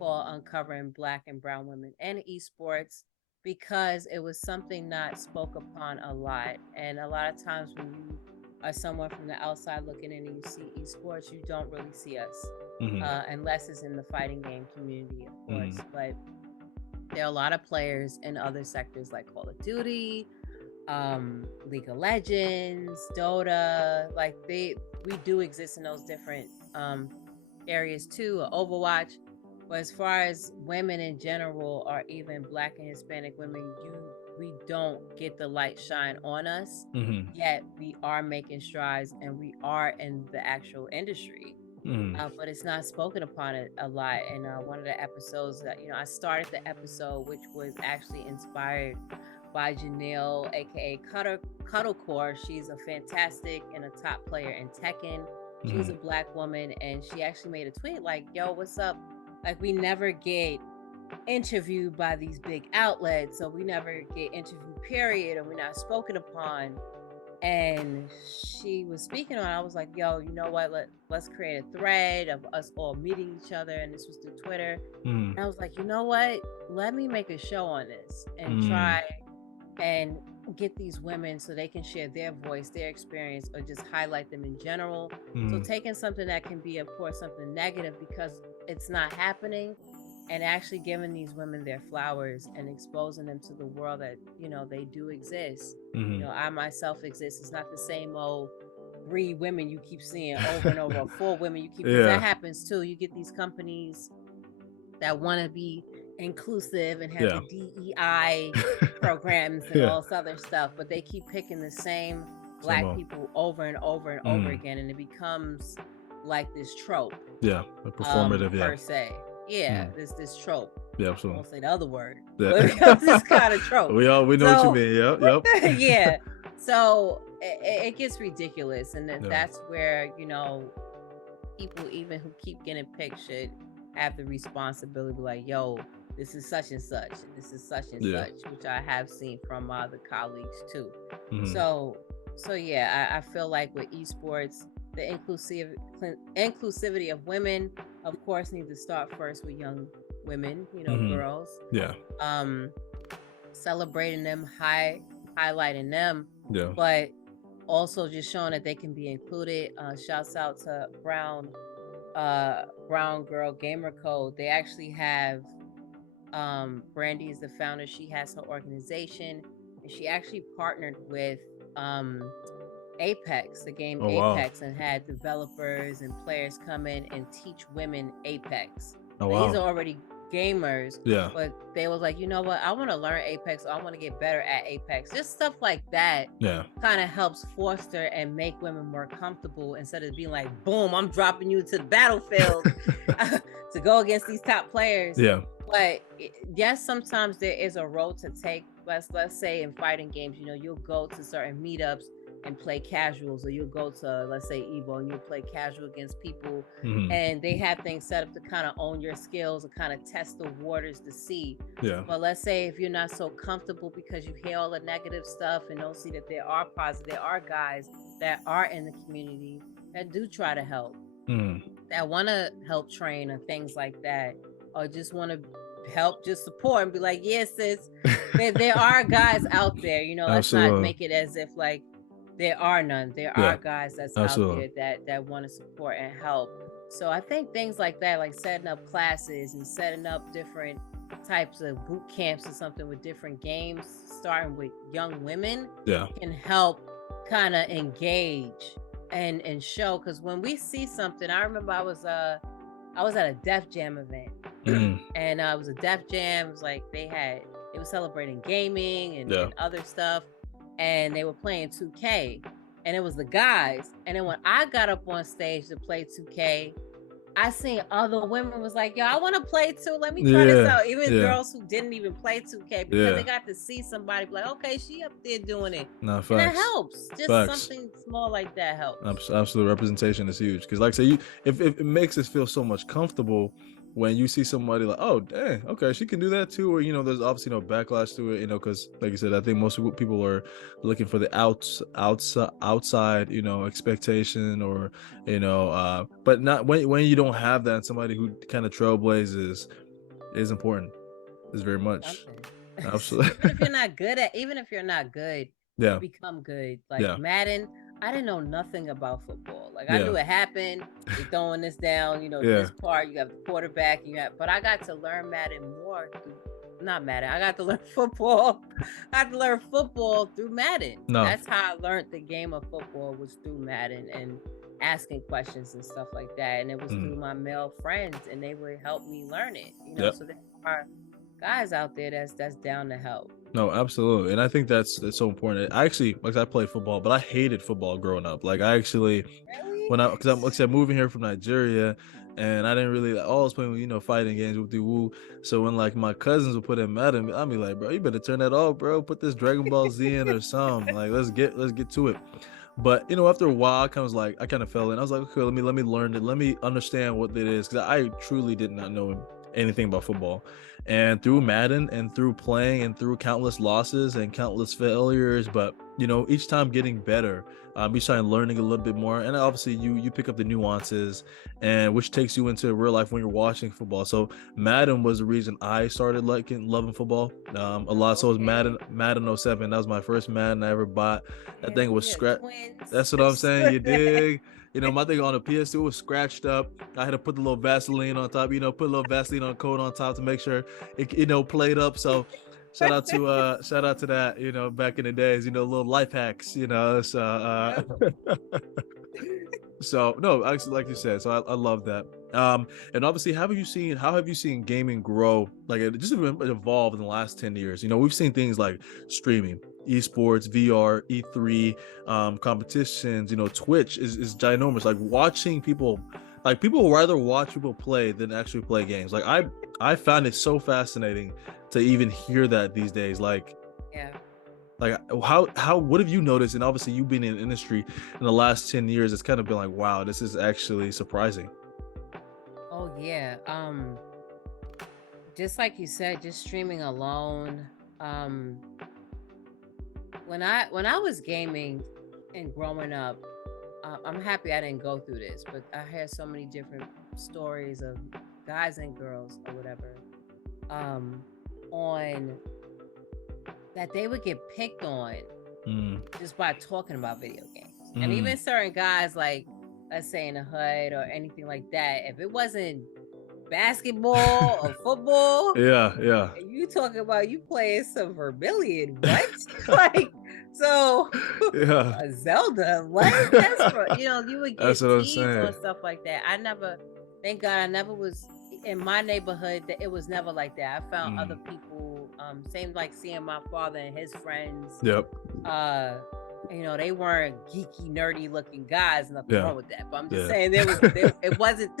called Uncovering Black and Brown Women in Esports, because it was something not spoke upon a lot. And a lot of times when you are someone from the outside looking in and you see esports, you don't really see us, unless it's in the fighting game community, of course. But there are a lot of players in other sectors like Call of Duty, League of Legends, Dota. Like we do exist in those different areas too, Overwatch. But as far as women in general, or even Black and Hispanic women, we don't get the light shine on us. Yet we are making strides, and we are in the actual industry. But it's not spoken upon it a lot. And one of the episodes that, I started the episode, which was actually inspired by Janelle, aka Cuddlecore. She's a fantastic and a top player in Tekken. She's a Black woman, and she actually made a tweet like, yo, what's up? Like, we never get interviewed by these big outlets, so we never get interviewed, period, and we're not spoken upon. And she was speaking on it. I was like, yo, you know what? Let's create a thread of us all meeting each other. And this was through Twitter. And I was like, you know what? Let me make a show on this and try and get these women so they can share their voice, their experience, or just highlight them in general. So taking something that can be, of course, something negative because it's not happening, and actually giving these women their flowers and exposing them to the world that, they do exist. I myself exist. It's not the same old 3 women you keep seeing over and over, or 4 women you keep. That happens too. You get these companies that want to be inclusive and have the DEI programs and all this other stuff, but they keep picking the same Black people over and over and over again, and it becomes like this trope. Performative, per se. This trope. Absolutely. I won't say the other word, but it becomes this kind of trope. We know what you mean. Yep. So it gets ridiculous, and then that's where people even who keep getting picked should have the responsibility to be like, yo, this is such and such, this is such and such, which I have seen from the colleagues too. So I feel like with esports, the inclusivity of women, of course, needs to start first with young women, girls. Celebrating them, highlighting them, but also just showing that they can be included. Shouts out to Brown Girl Gamer Code. They actually have Brandy is the founder. She has her organization, and she actually partnered with Apex, the game Apex, and had developers and players come in and teach women Apex. These are already gamers, but they was like, you know what, I want to learn Apex, or I want to get better at Apex. Just stuff like that kind of helps foster and make women more comfortable, instead of being like, boom, I'm dropping you to the battlefield to go against these top players. But yes, sometimes there is a role to take. Let's say in fighting games, you'll go to certain meetups and play casuals, or you'll go to, let's say, Evo, and you'll play casual against people, and they have things set up to kind of own your skills and kind of test the waters to see. But let's say if you're not so comfortable because you hear all the negative stuff and don't see that there are guys that are in the community that do try to help. that want to help train or things like that, or just want to help, just support and be like, yes, sis, there are guys out there, let's not Absolutely. make it as if like there are none. There Yeah. are guys that's Absolutely. out there that want to support and help. So I think things like that, like setting up classes and setting up different types of boot camps or something with different games, starting with young women, Yeah. can help kind of engage and show. Because when we see something, I remember I was at a Def Jam event, and it was a Def Jam. It was like they were celebrating gaming and other stuff, and they were playing 2K, and it was the guys. And then when I got up on stage to play 2K, I seen other women was like, yo, I want to play too. Let me try this out. Even girls who didn't even play 2K, because they got to see somebody be like, okay, she up there doing it. No, and that helps. Just something small like that helps. Absolute representation is huge. Because like I say, if it makes us feel so much comfortable when you see somebody like, oh dang, okay, she can do that too, or there's obviously no backlash to it, because like you said, I think most people are looking for the outside expectation, or but not when you don't have that. Somebody who kind of trailblazes is important. Is very much. Absolutely. even if you're not good, you become good. Like Madden, I didn't know nothing about football. Like I knew it happened. They throwing this down, this part, you have the quarterback, but I got to learn Madden more not Madden. I got to learn football. I had to learn football through Madden. No. That's how I learned the game of football, was through Madden and asking questions and stuff like that. And it was through my male friends, and they would help me learn it. So there are guys out there that's down to help. No, absolutely. And I think that's so important. I actually, like, I played football, but I hated football growing up. Like I actually, because I'm like I said, moving here from Nigeria, and I didn't really, I was playing, fighting games with the woo. So when like my cousins would put in Madden, I'd be like, bro, you better turn that off, bro. Put this Dragon Ball Z in or something. Like, let's get to it. But after a while, I kind of fell in. I was like, okay, let me learn it. Let me understand what it is, because I truly did not know anything about football. And through Madden and through playing and through countless losses and countless failures, but each time getting better, each time learning a little bit more. And obviously you pick up the nuances, and which takes you into real life when you're watching football. So Madden was the reason I started loving football a lot. So it was Madden 07. That was my first Madden I ever bought. That thing was scratched. That's what I'm saying. You dig? My thing on the PS2 was scratched up. I had to put the little Vaseline on top, put a little Vaseline on coat on top to make sure it, played up. So shout out to that, back in the days, little life hacks, so, so no, actually, like you said, so I love that. And obviously, how have you seen gaming grow? Like, it just evolved in the last 10 years. We've seen things like streaming, esports, VR, E3, competitions. Twitch is ginormous. Like, watching people, people rather watch people play than actually play games. Like, I found it so fascinating to even hear that these days. Like, how what have you noticed? And obviously, you've been in the industry in the last 10 years. It's kind of been like, wow, this is actually surprising. Oh yeah. Just like you said, just streaming alone. When I was gaming and growing up, I'm happy I didn't go through this, but I heard so many different stories of guys and girls or whatever, on that they would get picked on just by talking about video games. And even certain guys, like, let's say in the hood or anything like that, if it wasn't basketball or football, and you talking about you playing some Vermilion, what? Like, so Zelda, what? That's for, you would get teased on stuff like that. Thank God I never was in my neighborhood, that it was never like that. I found other people, same like seeing my father and his friends. They weren't geeky, nerdy looking guys. Nothing wrong with that. But I'm just saying it wasn't.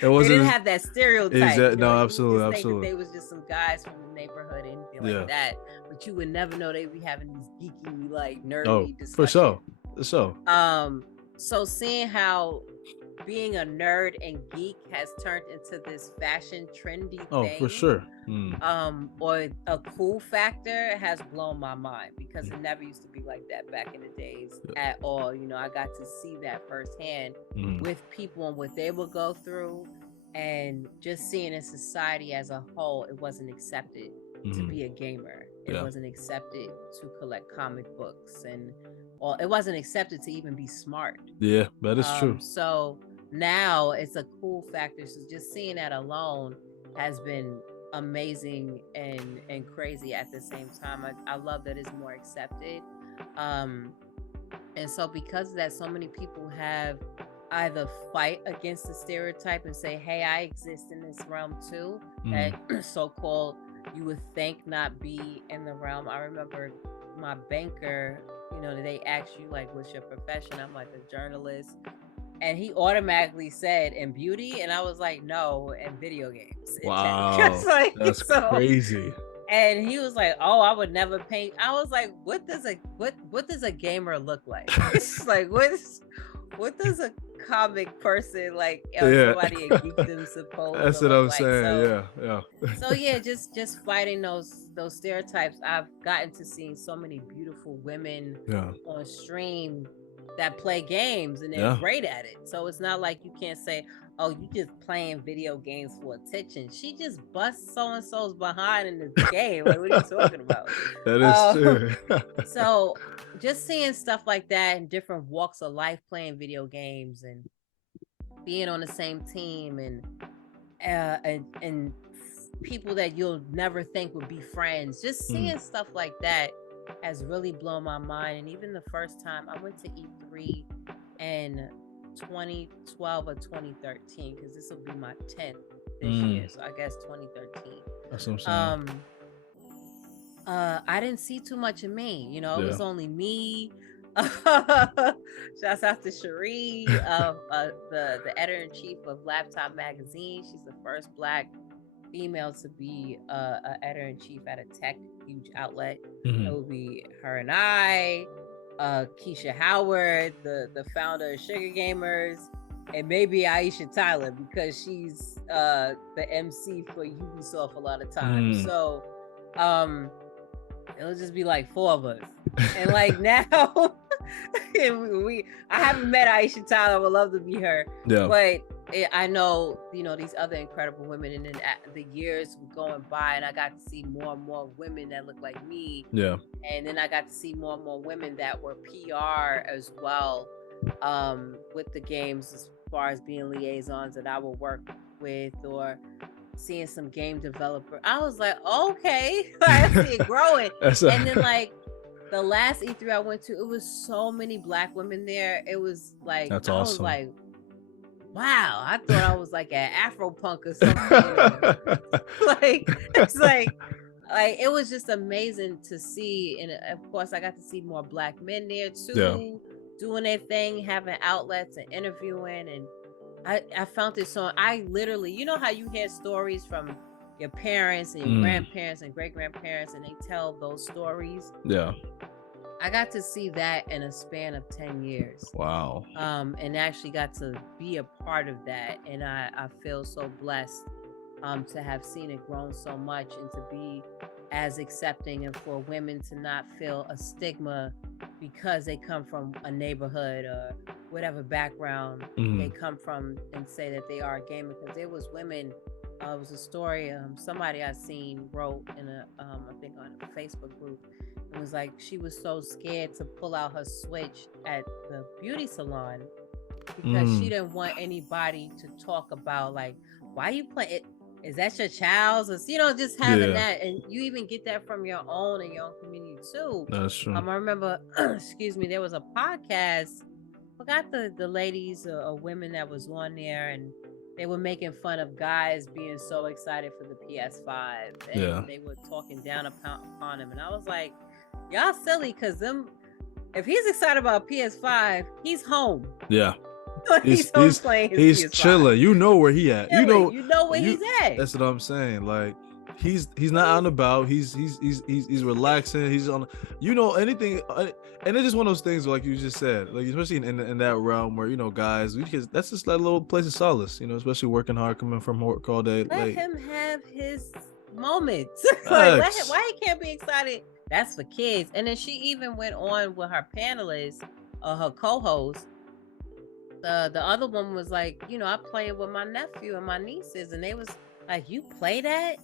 They didn't have that stereotype. No, absolutely, absolutely. They was just some guys from the neighborhood, anything like that. But you would never know they be having these geeky, like, nerdy discussions. For sure. So seeing how being a nerd and geek has turned into this fashion trendy thing. For sure. Or a cool factor has blown my mind, because it never used to be like that back in the days at all. You know, I got to see that firsthand with people and what they would go through, and just seeing in society as a whole, it wasn't accepted to be a gamer. It wasn't accepted to collect comic books, and it wasn't accepted to even be smart. Yeah, that is true. So now it's a cool factor. So just seeing that alone has been amazing and crazy at the same time. I love that it's more accepted. And so because of that, so many people have either fight against the stereotype and say, hey, I exist in this realm too, that so-called you would think not be in the realm. I remember my banker, you know, they asked you, like, what's your profession? I'm like, a journalist. And he automatically said, in beauty? And I was like, no, in video games. Wow. Like, that's crazy. And he was like, oh, I would never paint. I was like, what does a gamer look like? It's like, what does a comic person, like, somebody a geekdom supposed That's to what I'm look saying. like? Yeah. So yeah, just fighting those stereotypes. I've gotten to see so many beautiful women on stream that play games, and they're great at it. So it's not like you can't say, oh, you just playing video games for attention. She just busts so-and-so's behind in the game. Like, what are you talking about? That is true. So just seeing stuff like that in different walks of life, playing video games and being on the same team, and people that you'll never think would be friends, just seeing stuff like that has really blown my mind. And even the first time I went to E3 in 2012 or 2013, because this will be my 10th this year, so I guess 2013. That's what I'm saying. I didn't see too much of me, you know. It was only me. Shouts out to Cherie, the editor-in-chief of Laptop Magazine. She's the first Black female to be a editor-in-chief at a tech huge outlet. It would be her and I, Keisha Howard, the founder of Sugar Gamers, and maybe Aisha Tyler, because she's the MC for Ubisoft a lot of times. So it'll just be like 4 of us. And like now I haven't met Aisha Tyler. I would love to meet her. But I know, you know, these other incredible women, and then the years were going by, and I got to see more and more women that look like me. And then I got to see more and more women that were PR as well, with the games, as far as being liaisons that I would work with, or seeing some game developer. I was like, okay, I see it growing. And then like the last E3 I went to, it was so many Black women there. It was like, that's I awesome. was like, wow, I thought I was like at AfroPunk or something. Like, it's like it was just amazing to see. And of course, I got to see more Black men there too, doing their thing, having outlets and interviewing. And I found it so, I literally, you know how you hear stories from your parents and your grandparents and great-grandparents, and they tell those stories? I got to see that in a span of 10 years. Wow. And actually got to be a part of that. And I feel so blessed to have seen it grown so much, and to be as accepting, and for women to not feel a stigma because they come from a neighborhood or whatever background they come from, and say that they are a gamer. Because there was women, it was a story, somebody I seen wrote in a, I think on a Facebook group. It was like, she was so scared to pull out her Switch at the beauty salon, because she didn't want anybody to talk about, like, why you play it? Is that your child's? Or, you know, just having that. And you even get that from your own and your own community too. That's true. I remember, excuse me, there was a podcast, forgot the ladies or women that was on there, and they were making fun of guys being so excited for the PS5, and they were talking down upon them. And I was like, y'all silly, because if he's excited about PS5, he's home. He's home playing his PS5. Chilling. You know where he at. You know where he's at. That's what I'm saying. Like, he's not out and about. He's relaxing. He's on, anything. And it's just one of those things, like you just said, like especially in that realm where guys, that's just that little place of solace, especially working hard, coming from work all day. Let like, him have his moments. Like, why he can't be excited? That's for kids. And then she even went on with her panelists, her co-host. The other one was like, I play it with my nephew and my nieces, and they was like, "You play that?"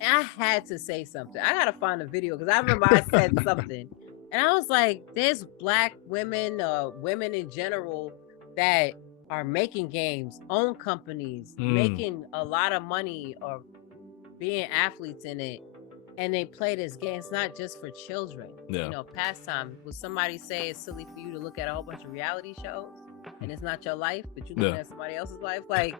And I had to say something. I gotta find a video because I remember I said something, and I was like, "There's Black women, women in general, that are making games, own companies, making a lot of money, or being athletes in it, and they play this game. It's not just for children. Pastime. Would somebody say it's silly for you to look at a whole bunch of reality shows and it's not your life, but you're looking at somebody else's life? Like,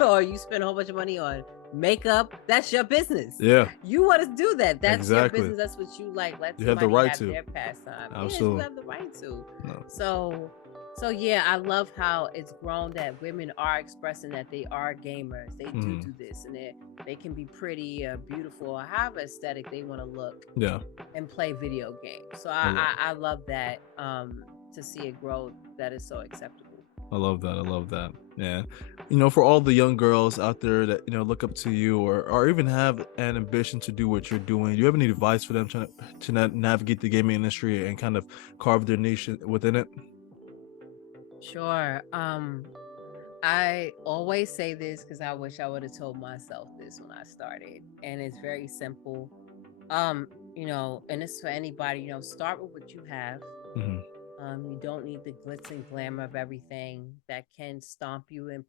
or you spend a whole bunch of money on makeup, that's your business. Yeah. You want to do that. That's exactly. your business. That's what you like. Let you have the right to their pastime. Absolutely. Yes, you have the right to. No. So yeah, I love how it's grown that women are expressing that they are gamers. They do this, and they can be pretty, beautiful, or however aesthetic they want to look. Yeah. And play video games. So I love that, to see it grow, that is so acceptable. I love that. Yeah. For all the young girls out there that, look up to you or even have an ambition to do what you're doing, do you have any advice for them trying to navigate the gaming industry and kind of carve their niche within it? Sure. I always say this because I wish I would have told myself this when I started. And it's very simple. And it's for anybody, start with what you have. You don't need the glitz and glamour of everything that can stomp you in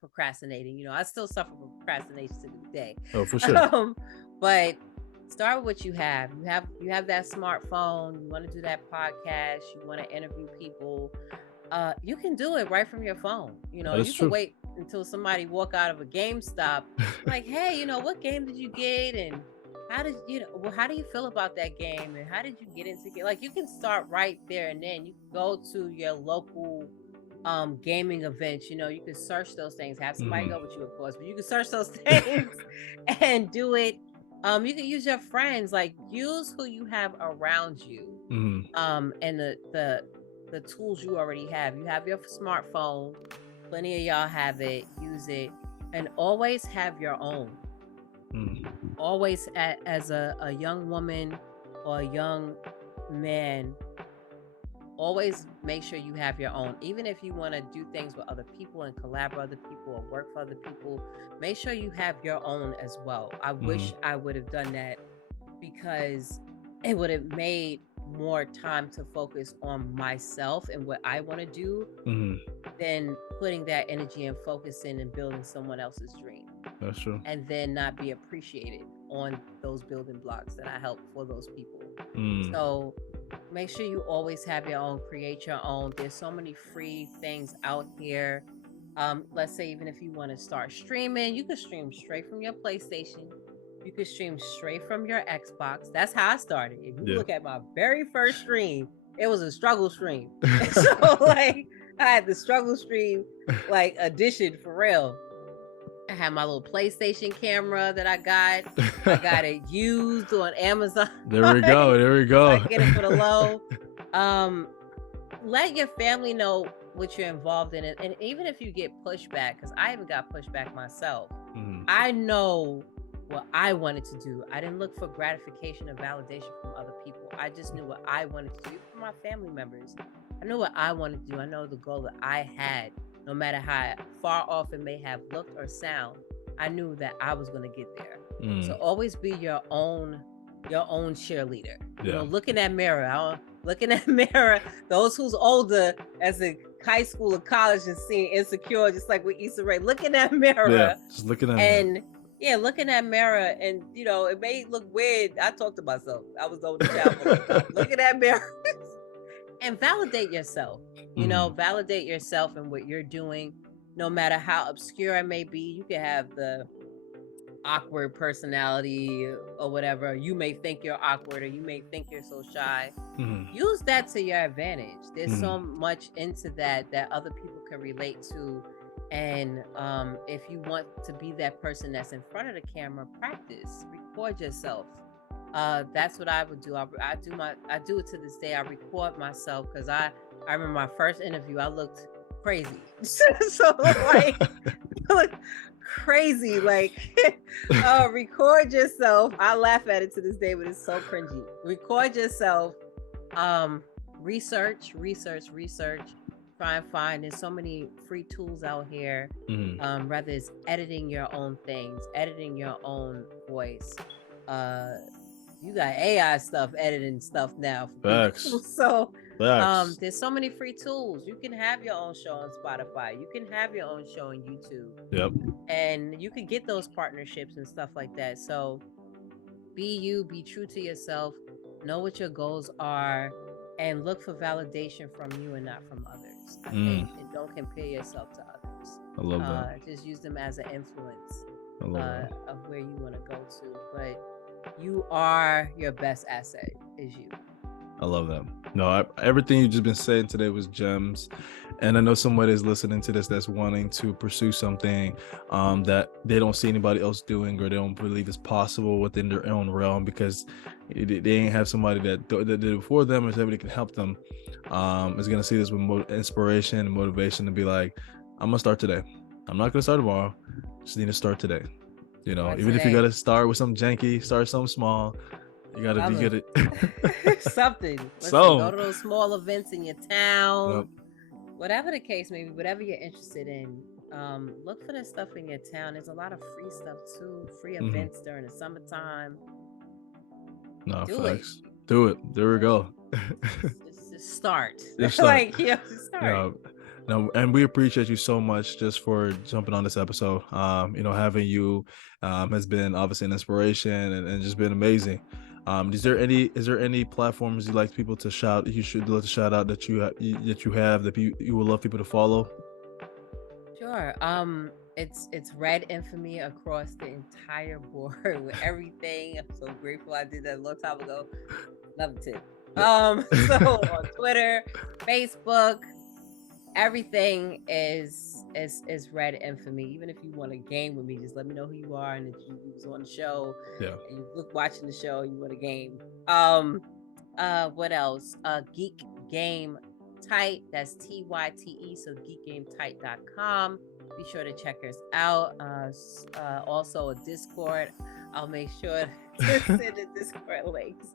procrastinating. I still suffer from procrastination to this day. Oh, for sure. But start with what you have. You have that smartphone. You want to do that podcast. You want to interview people. You can do it right from your phone. You can wait until somebody walk out of a GameStop, like, hey, what game did you get, and how do you feel about that game, and how did you get into it? Like, you can start right there and then. You can go to your local gaming events. You can search those things. Have somebody go with you, of course, but you can search those things and do it. You can use your friends. Like, use who you have around you, and the tools you already have. You have your smartphone. Plenty of y'all have it. Use it, and always have your own. Always, as a young woman or a young man, always make sure you have your own. Even if you want to do things with other people and collaborate with other people or work for other people, make sure you have your own as well. I wish I would have done that, because it would have made more time to focus on myself and what I want to do than putting that energy and focusing and building someone else's dream. That's true. And then not be appreciated on those building blocks that I help for those people. So make sure you always have your own, create your own. There's so many free things out here. Let's say, even if you want to start streaming, you can stream straight from your PlayStation. You can stream straight from your Xbox. That's how I started. If you look at my very first stream, it was a struggle stream. So, like, I had the struggle stream, like, edition for real. I had my little PlayStation camera that I got. I got it used on Amazon. There we go. So I get it for the low. Let your family know what you're involved in. And even if you get pushback, because I even got pushback myself, I know what I wanted to do. I didn't look for gratification or validation from other people. I just knew what I wanted to do. For my family members, I knew what I wanted to do. I know the goal that I had. No matter how far off it may have looked or sound, I knew that I was going to get there. So always be your own cheerleader. Look in that mirror. Those who's older, as a high school or college, and seeing Insecure, just like with Issa Rae, look in that mirror. Yeah, just looking at and look in that mirror, and it may look weird. I talked to myself. I was over the child. Look in that mirror and validate yourself. Validate yourself and what you're doing, no matter how obscure it may be. You can have the awkward personality or whatever. You may think you're awkward, or you may think you're so shy. Use that to your advantage. There's so much into that other people can relate to, And if you want to be that person that's in front of the camera, practice, record yourself. That's what I would do. I do it to this day. I record myself because I remember my first interview. I looked crazy. So like look crazy. Like record yourself. I laugh at it to this day, but it's so cringy. Record yourself. Research. Try and find. There's so many free tools out here. Whether it's editing your own things, editing your own voice. You got AI stuff editing stuff now. So there's so many free tools. You can have your own show on Spotify. You can have your own show on YouTube. Yep. And you can get those partnerships and stuff like that. So be you, be true to yourself, know what your goals are, and look for validation from you and not from others. And don't compare yourself to others. I love that. Just use them as an influence of where you want to go to. But you are your best asset, is you. I love that. No, everything you've just been saying today was gems. And I know somebody is listening to this that's wanting to pursue something that they don't see anybody else doing, or they don't believe is possible within their own realm because they ain't have somebody that did it before them, or somebody can help them. Is going to see this with inspiration and motivation to be like, I'm going to start today. I'm not going to start tomorrow. Just need to start today. You know, even if you got to start with something janky, start something small. You gotta be good at something. Go to those small events in your town. Yep. Whatever the case may be, whatever you're interested in, look for that stuff in your town. There's a lot of free stuff too, free events during the summertime. No, facts. Do it. There we go. Just start. Just like, just start. No, and we appreciate you so much just for jumping on this episode. Having you has been obviously an inspiration and just been amazing. Is there any platforms you'd like people to shout? You should love to shout out that you have that you would love people to follow. Sure. It's REDinFamy across the entire board with everything. I'm so grateful I did that a long time ago. Love it. So on Twitter, Facebook, everything is REDinFamy. Even if you want to game with me, just let me know who you are and that you was on the show. Yeah. And you watching the show and you want a game. What else? GEEK GAME TYTE. That's TYTE. So geekgametyte.com. Be sure to check us out. Also a Discord. I'll make sure to send the Discord links.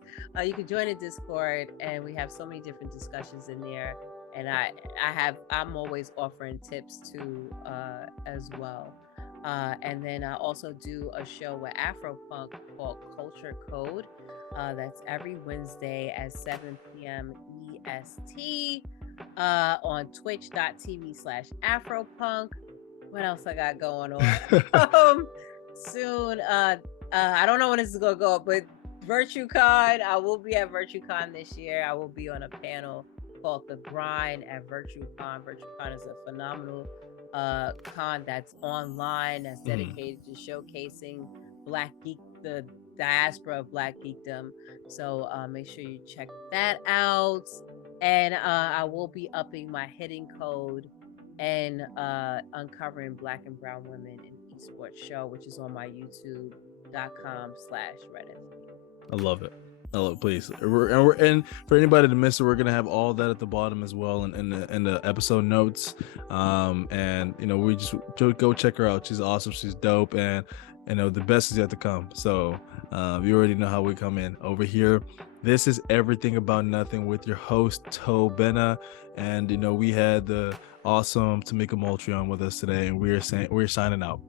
You can join the Discord, and we have so many different discussions in there. And I'm always offering tips too, as well. And then I also do a show with AfroPunk called Culture Code. That's every Wednesday at 7 p.m. EST on twitch.tv/AfroPunk. What else I got going on? Soon, I don't know when this is going to go up, but VirtueCon, I will be at VirtueCon this year. I will be on a panel called The Grind at VirtueCon. VirtueCon is a phenomenal con that's online, that's dedicated to showcasing Black Geek, the diaspora of Black geekdom. So make sure you check that out. And I will be upping my hidden code and uncovering Black and brown women in Esports show, which is on my youtube.com/REDinFamy. I love it. Please. And for anybody to miss it, we're gonna have all that at the bottom as well in the episode notes. And we just go check her out. She's awesome. She's dope, and the best is yet to come. So you already know how we come in over here. This is Everything About Nothing with your host Tobena, and we had the awesome Tamika Moultrie on with us today, and we're signing out.